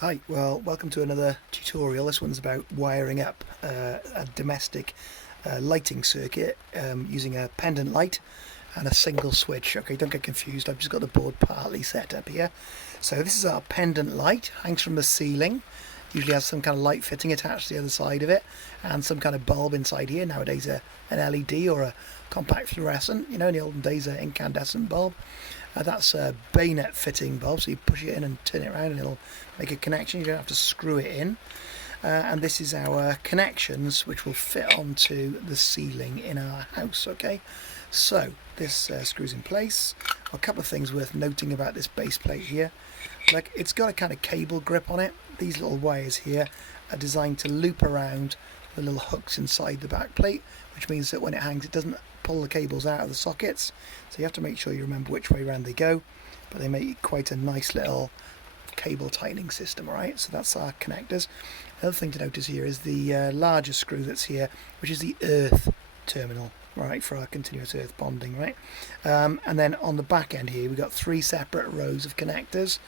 Hi, well, welcome to another tutorial. This one's about wiring up a domestic lighting circuit using a pendant light and a single switch. Okay, don't get confused, I've just got the board partly set up here. So this is our pendant light, hangs from the ceiling, usually has some kind of light fitting attached to the other side of it and some kind of bulb inside here. Nowadays an LED or a compact fluorescent, in the olden days an incandescent bulb. That's a bayonet fitting bulb, so you push it in and turn it around and it'll make a connection. You don't have to screw it in. And this is our connections which will fit onto the ceiling in our house. Okay, so this screws in place. A couple of things worth noting about this base plate here. Like, it's got a kind of cable grip on it. These little wires here are designed to loop around the little hooks inside the back plate, which means that when it hangs it doesn't pull the cables out of the sockets, so you have to make sure you remember which way around they go, but they make quite a nice little cable tightening system. Alright, so that's our connectors. The other thing to notice here is the larger screw that's here, which is the earth terminal, right, for our continuous earth bonding, right? And then on the back end here we've got three separate rows of connectors.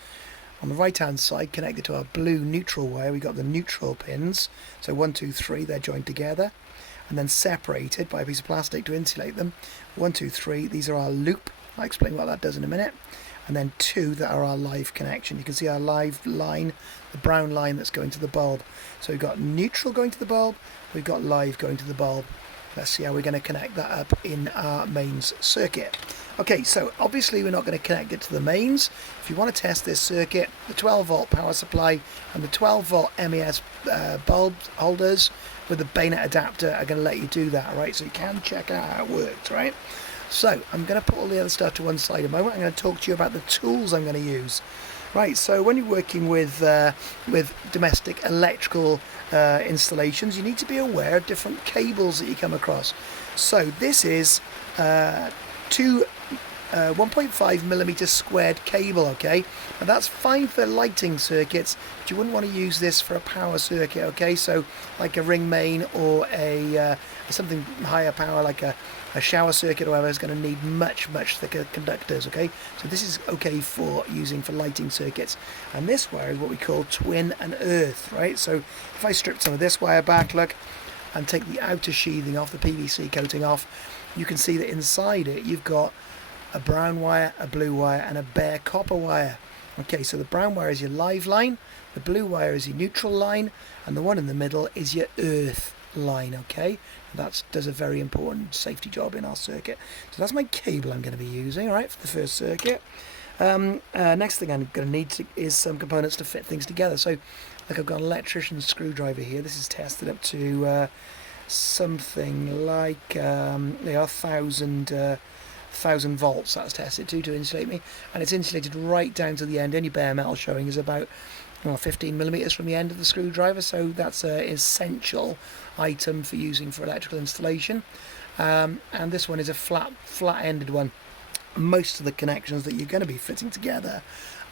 On the right hand side, connected to our blue neutral wire, we've got the neutral pins, so 1, 2, 3, they're joined together and then separated by a piece of plastic to insulate them. 1, 2, 3, these are our loop. I'll explain what that does in a minute. And then 2 that are our live connection. You can see our live line, the brown line that's going to the bulb. So we've got neutral going to the bulb, we've got live going to the bulb. Let's see how we're going to connect that up in our mains circuit. Okay, so obviously we're not going to connect it to the mains. If you want to test this circuit, the 12 volt power supply and the 12 volt MES bulb holders with the bayonet adapter are going to let you do that, right? So you can check out how it works, right? So I'm going to put all the other stuff to one side a moment. I'm going to talk to you about the tools I'm going to use. Right, so when you're working with domestic electrical installations, you need to be aware of different cables that you come across. So this is two 1.5 millimeter squared cable. Okay, now that's fine for lighting circuits, but you wouldn't want to use this for a power circuit. Okay, so like a ring main or a something higher power like a shower circuit or whatever is going to need much thicker conductors. Okay, so this is okay for using for lighting circuits, and this wire is what we call twin and earth, right? So if I strip some of this wire back, look, and take the outer sheathing off, the PVC coating off, you can see that inside it you've got a brown wire, a blue wire and a bare copper wire. Okay, so the brown wire is your live line, the blue wire is your neutral line, and the one in the middle is your earth line. Okay, that does a very important safety job in our circuit. So that's my cable I'm going to be using, all right, for the first circuit. Next thing I'm going to need is some components to fit things together. So like, I've got an electrician's screwdriver here. This is tested up to something like they are 1000 volts. That's tested to insulate me, and it's insulated right down to the end. Any bare metal showing is about 15 millimeters from the end of the screwdriver, so that's an essential item for using for electrical installation. And this one is a flat-ended one. Most of the connections that you're going to be fitting together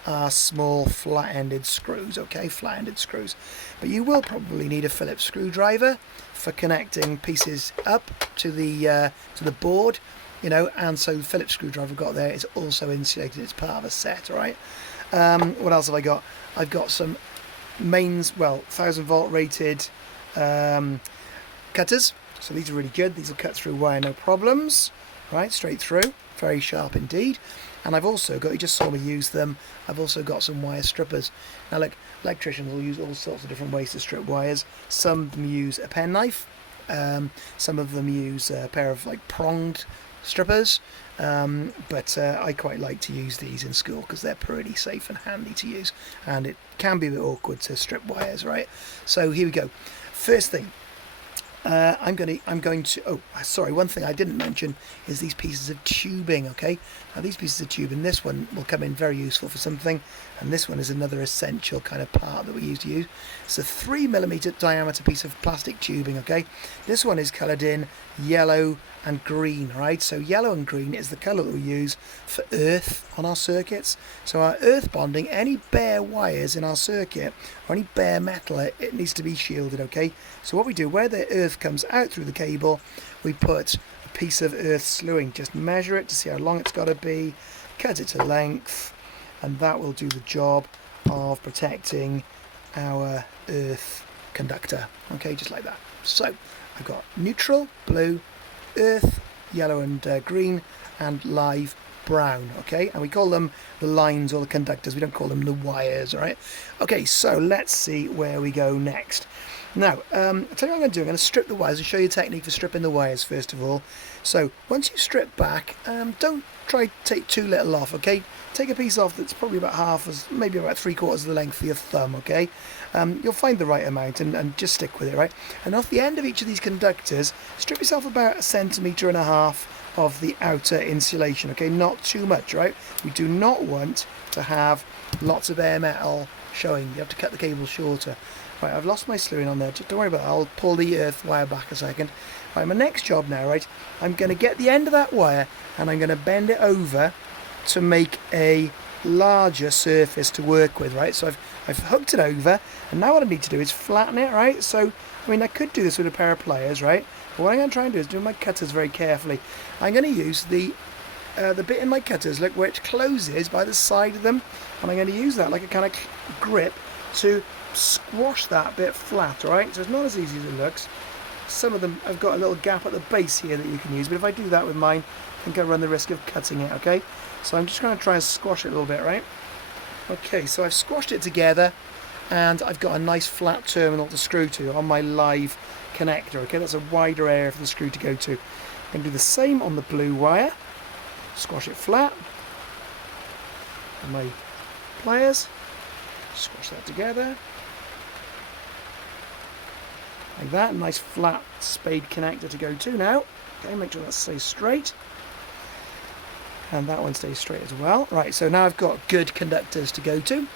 are small flat-ended screws. Okay, flat-ended screws, but you will probably need a Phillips screwdriver for connecting pieces up to the board, and so the Phillips screwdriver I've got there is also insulated. It's part of a set. All right. What else have I got? I've got some mains, 1000 volt rated cutters. So these are really good. These will cut through wire, no problems. Right, straight through, very sharp indeed. And I've also got, you just saw me use them, I've also got some wire strippers. Now look, electricians will use all sorts of different ways to strip wires. Some of them use a penknife, some of them use a pair of pronged strippers, but I quite like to use these in school because they're pretty safe and handy to use, and it can be a bit awkward to strip wires, right? So here we go. First thing, I'm going to, oh sorry, one thing I didn't mention is these pieces of tubing. Okay, now these pieces of tubing, this one will come in very useful for something, and this one is another essential kind of part that we use to use. It's a 3 millimeter diameter piece of plastic tubing. Okay, this one is coloured in yellow and green, right? So yellow and green is the colour that we use for earth on our circuits. So our earth bonding, any bare wires in our circuit or any bare metal, it needs to be shielded. Okay, so what we do, where the earth comes out through the cable, we put a piece of earth slewing. Just measure it to see how long it's got to be, cut it to length, and that will do the job of protecting our earth conductor. Okay, just like that. So I've got neutral, blue, earth, yellow and green, and live brown. Okay, and we call them the lines or the conductors. We don't call them the wires. All right. Okay, so let's see where we go next. Now, I'll tell you what I'm going to do. I'm going to strip the wires and show you a technique for stripping the wires first of all. So once you strip back, don't try to take too little off, okay? Take a piece off that's probably about half, maybe about 3/4 of the length of your thumb, okay? You'll find the right amount and just stick with it, right? And off the end of each of these conductors, strip yourself about 1.5 centimetres of the outer insulation, okay? Not too much, right? We do not want to have lots of bare metal showing. You have to cut the cable shorter. Right, I've lost my slewing on there. Just don't worry about that. I'll pull the earth wire back a second. Right, my next job now, right, I'm going to get the end of that wire and I'm going to bend it over to make a larger surface to work with, right? So I've hooked it over, and now what I need to do is flatten it, right? So, I mean, I could do this with a pair of pliers, right? But what I'm going to try and do is do my cutters very carefully. I'm going to use the bit in my cutters, look, where it closes by the side of them, and I'm going to use that like a kind of grip to squash that bit flat, alright? So it's not as easy as it looks. Some of them have got a little gap at the base here that you can use, but if I do that with mine, I think I run the risk of cutting it, okay? So I'm just going to try and squash it a little bit, right? Okay, so I've squashed it together and I've got a nice flat terminal to screw to on my live connector, okay? That's a wider area for the screw to go to. I'm going to do the same on the blue wire. Squash it flat. And my pliers. Squash that together. Like that, nice flat spade connector to go to now. Okay, make sure that stays straight. And that one stays straight as well. Right, so now I've got good conductors to go to.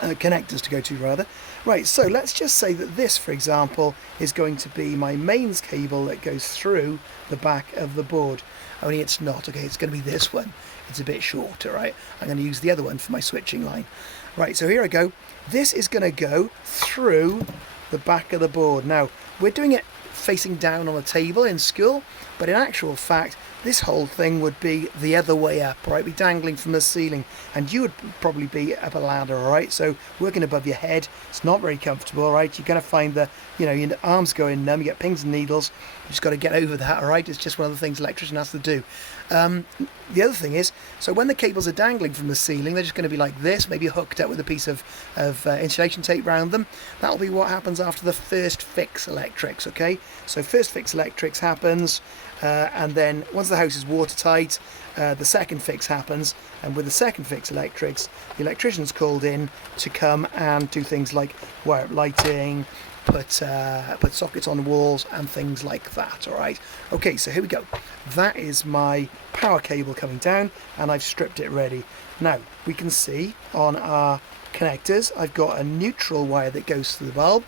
Connectors to go to rather. Right, so let's just say that this, for example, is going to be my mains cable that goes through the back of the board. Only it's not, okay, it's going to be this one. It's a bit shorter, right? I'm going to use the other one for my switching line. Right, so here I go. This is going to go through the back of the board. Now, we're doing it facing down on the table in school, but in actual fact, this whole thing would be the other way up, right? Be dangling from the ceiling, and you would probably be up a ladder, all right? So working above your head, it's not very comfortable, right? You're going to find your arms going numb, you get pins and needles. You just got to get over that, all right? It's just one of the things an electrician has to do. The other thing is, so when the cables are dangling from the ceiling, they're just going to be like this, maybe hooked up with a piece of insulation tape around them. That'll be what happens after the first fix electrics, okay? So first fix electrics happens, and then once the house is watertight, the second fix happens, and with the second fix electrics, the electrician's called in to come and do things like wire up lighting, put sockets on the walls and things like that, all right? Okay, so here we go. That is my power cable coming down, and I've stripped it ready. Now, we can see on our connectors, I've got a neutral wire that goes to the bulb,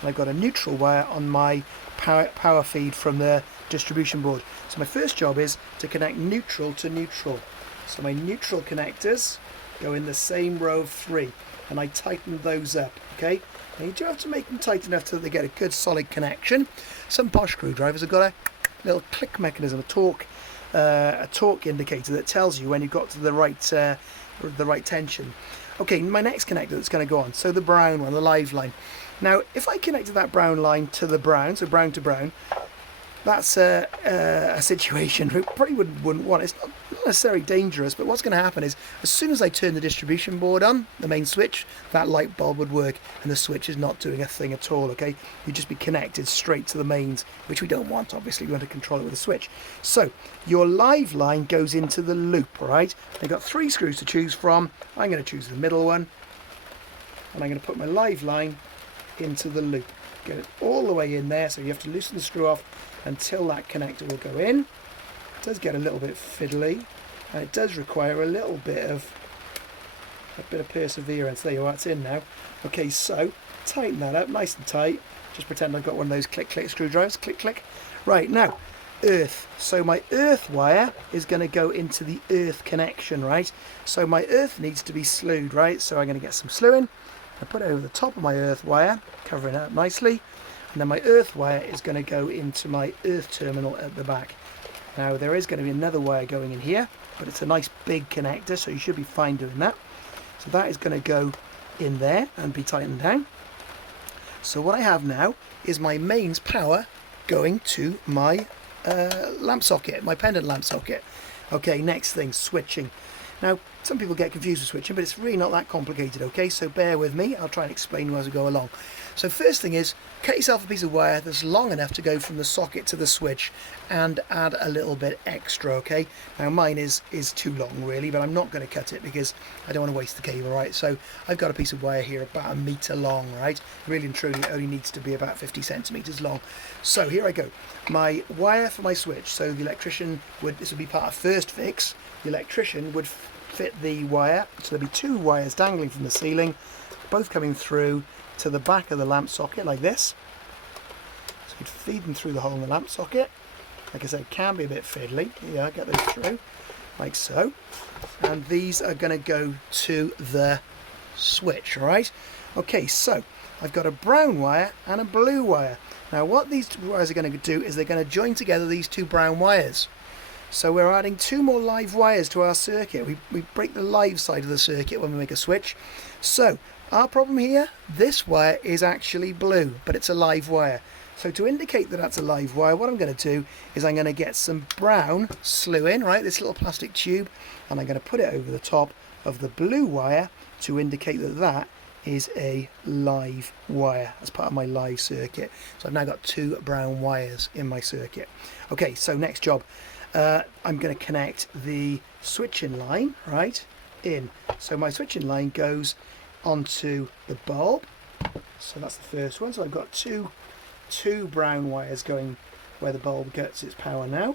and I've got a neutral wire on my power feed from the distribution board. So my first job is to connect neutral to neutral. So my neutral connectors go in the same row of 3, and I tighten those up, okay? Now you do have to make them tight enough so that they get a good solid connection. Some posh screwdrivers have got a little click mechanism, a torque indicator that tells you when you've got to the right tension. Okay, my next connector that's going to go on, so the brown one, the live line. Now, if I connected that brown line to the brown, so brown to brown, that's a situation we probably wouldn't want. It's not necessarily dangerous, but what's going to happen is as soon as I turn the distribution board on, the main switch, that light bulb would work, and the switch is not doing a thing at all, okay? You'd just be connected straight to the mains, which we don't want, obviously. We want to control it with a switch. So your live line goes into the loop, all right? I've got 3 screws to choose from. I'm going to choose the middle one, and I'm going to put my live line into the loop. Get it all the way in there, so you have to loosen the screw off until that connector will go in. It does get a little bit fiddly, and it does require a little bit of perseverance. There you are, it's in now. Okay, so tighten that up nice and tight. Just pretend I've got one of those click screwdrivers. Click click. Right, now earth. So my earth wire is going to go into the earth connection, right? So my earth needs to be slewed, right? So I'm going to get some slewing. I put it over the top of my earth wire, covering it up nicely. And then my earth wire is going to go into my earth terminal at the back. Now there is going to be another wire going in here, but it's a nice big connector, so you should be fine doing that. So that is going to go in there and be tightened down. So what I have now is my mains power going to my lamp socket, my pendant lamp socket. Okay, next thing, switching. Now, some people get confused with switching, but it's really not that complicated, okay? So bear with me, I'll try and explain as we go along. So first thing is, cut yourself a piece of wire that's long enough to go from the socket to the switch and add a little bit extra, okay? Now mine is too long really, but I'm not going to cut it because I don't want to waste the cable, right? So I've got a piece of wire here about 1 metre long, right? Really and truly it only needs to be about 50 centimetres long. So here I go. My wire for my switch, so the electrician this would be part of first fix, the electrician would fit the wire, so there'll be 2 wires dangling from the ceiling, both coming through to the back of the lamp socket like this. So you'd feed them through the hole in the lamp socket. Like I said, it can be a bit fiddly. Yeah, get those through, like so. And these are going to go to the switch, all right? Okay, so I've got a brown wire and a blue wire. Now what these 2 wires are going to do is they're going to join together these 2 brown wires. So we're adding 2 more live wires to our circuit. We break the live side of the circuit when we make a switch. So our problem here, this wire is actually blue, but it's a live wire. So to indicate that that's a live wire, what I'm going to do is I'm going to get some brown slew in, right, this little plastic tube, and I'm going to put it over the top of the blue wire to indicate that that is a live wire as part of my live circuit. So I've now got 2 brown wires in my circuit. Okay, so next job. I'm going to connect the switching line right in. So my switching line goes onto the bulb. So that's the first one. So I've got two brown wires going where the bulb gets its power now.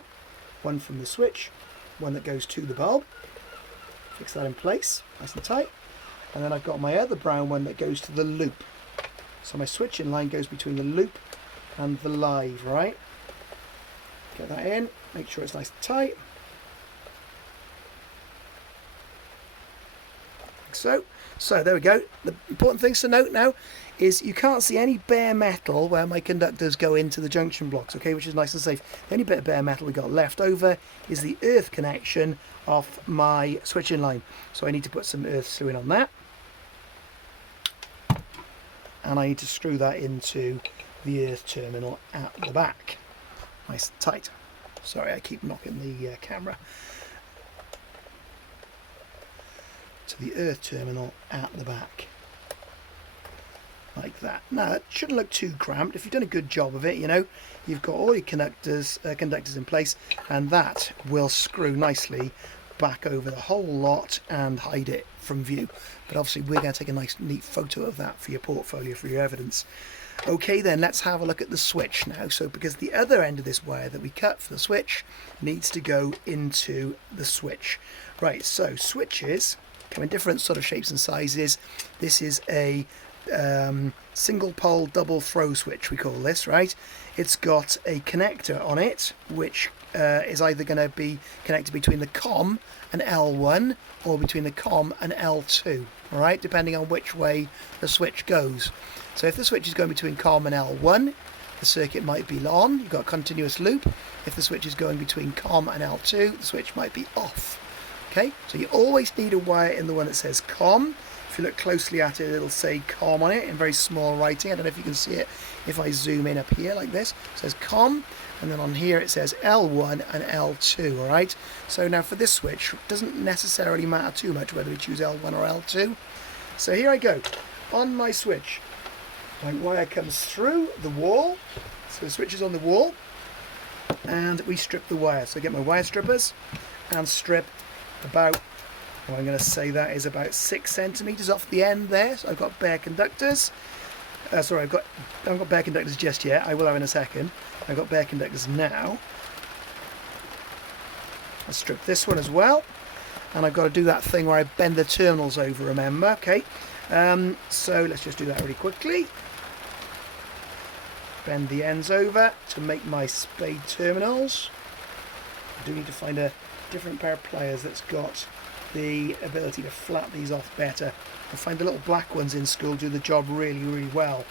One from the switch, one that goes to the bulb. Fix that in place, nice and tight. And then I've got my other brown one that goes to the loop. So my switching line goes between the loop and the live, right? Get that in, make sure it's nice and tight. Like so there we go. The important things to note now is you can't see any bare metal where my conductors go into the junction blocks, okay, which is nice and safe. The only bit of bare metal we got left over is the earth connection off my switching line. So I need to put some earth slewing on that. And I need to screw that into the earth terminal at the back. Nice and tight. Sorry, I keep knocking the camera. To the earth terminal at the back. Like that. Now, that shouldn't look too cramped. If you've done a good job of it, you know, you've got all your conductors in place, and that will screw nicely back over the whole lot and hide it from view. But obviously we're going to take a nice neat photo of that for your portfolio, for your evidence. Okay, then let's have a look at the switch now. So because the other end of this wire that we cut for the switch needs to go into the switch. Right, so switches come in different sort of shapes and sizes. This is a single pole double throw switch, we call this, right? It's got a connector on it which is either going to be connected between the COM and L1 or between the COM and L2, all right, depending on which way the switch goes. So if the switch is going between COM and L1, the circuit might be on, you've got a continuous loop. If the switch is going between COM and L2, the switch might be off. Okay, so you always need a wire in the one that says COM. If you look closely at it, it'll say COM on it in very small writing. I don't know if you can see it if I zoom in up here like this. It says COM, and then on here it says L1 and L2, all right? So now for this switch, it doesn't necessarily matter too much whether we choose L1 or L2. So here I go. On my switch, my wire comes through the wall. So the switch is on the wall, and we strip the wire. So I get my wire strippers and strip about, well, I'm going to say that is about 6 centimetres off the end there. So I've got bare conductors. Sorry, I haven't got bare conductors just yet. I will have in a second. I've got bare conductors now. I'll strip this one as well. And I've got to do that thing where I bend the terminals over, remember? Okay. So let's just do that really quickly. Bend the ends over to make my spade terminals. I do need to find a different pair of pliers that's got the ability to flat these off better. I find the little black ones in school do the job really, really well.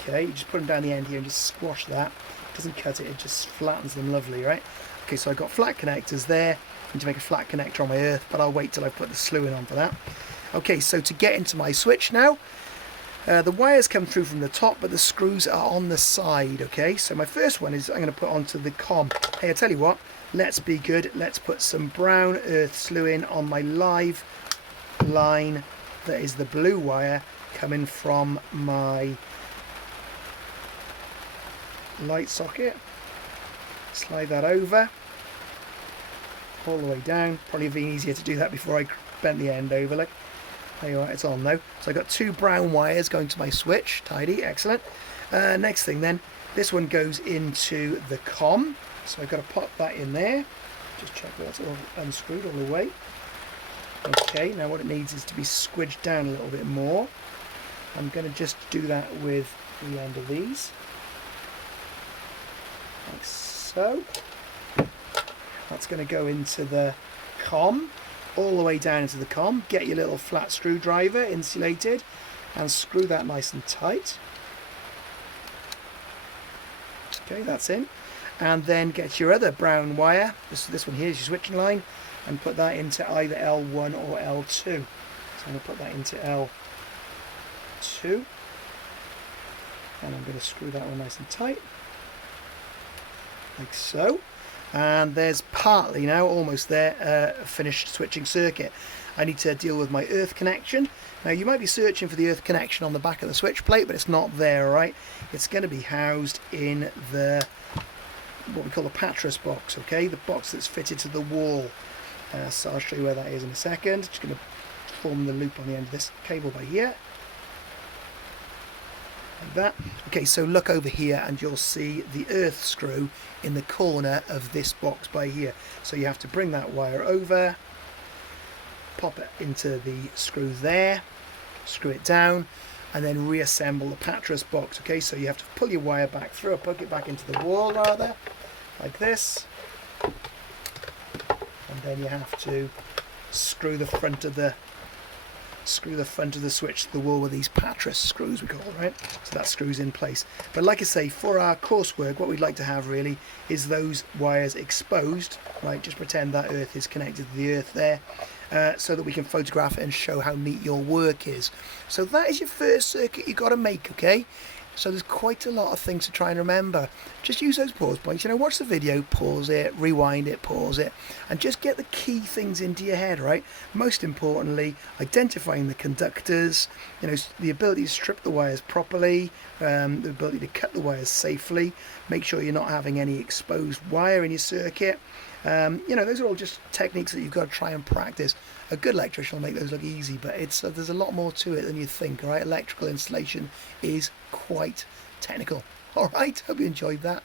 Okay, you just put them down the end here and just squash that. It doesn't cut it, it just flattens them lovely, right? Okay, so I've got flat connectors there. I need to make a flat connector on my earth, but I'll wait till I put the slewing on for that. Okay, so to get into my switch now, The wires come through from the top, but the screws are on the side, okay? So my first one is I'm going to put onto the com. Hey, I tell you what, let's be good. Let's put some brown earth slewing on my live line. That is the blue wire coming from my light socket. Slide that over all the way down. Probably been easier to do that before I bent the end over. Look, there you are, it's on now. So I got 2 brown wires going to my switch. Tidy, excellent. Next thing then, this one goes into the com. So I've got to pop that in there. Just check that's all unscrewed all the way. Okay, now what it needs is to be squidged down a little bit more. I'm going to just do that with the end of these. Like so. That's going to go into the com, all the way down into the com. Get your little flat screwdriver, insulated, and screw that nice and tight. Okay, that's in. And then get your other brown wire, this one here is your switching line, and put that into either L1 or L2. So I'm going to put that into L2. And I'm going to screw that one nice and tight. Like so. And there's partly now, almost there, a finished switching circuit. I need to deal with my earth connection. Now you might be searching for the earth connection on the back of the switch plate, but it's not there, right? It's going to be housed in the, what we call the pattress box, okay? The box that's fitted to the wall. So I'll show you where that is in a second. Just going to form the loop on the end of this cable by here. Like that. Okay, so look over here and you'll see the earth screw in the corner of this box by here. So you have to bring that wire over, pop it into the screw there, screw it down, and then reassemble the pattress box. Okay, so you have to pull your wire back through, or plug it back into the wall rather, like this. And then you have to screw the front of the switch to the wall with these pattress screws, we call it, right? So that screws in place. But like I say, for our coursework, what we'd like to have really is those wires exposed, right? Just pretend that earth is connected to the earth there, so that we can photograph it and show how neat your work is. So that is your first circuit you've got to make, okay? So there's quite a lot of things to try and remember. Just use those pause points. You know, watch the video, pause it, rewind it, pause it, and just get the key things into your head, right? Most importantly, identifying the conductors, you know, the ability to strip the wires properly, the ability to cut the wires safely, make sure you're not having any exposed wire in your circuit. You know, those are all just techniques that you've got to try and practice. A good electrician will make those look easy, but it's there's a lot more to it than you think, all right? Electrical installation is quite technical. All right, hope you enjoyed that.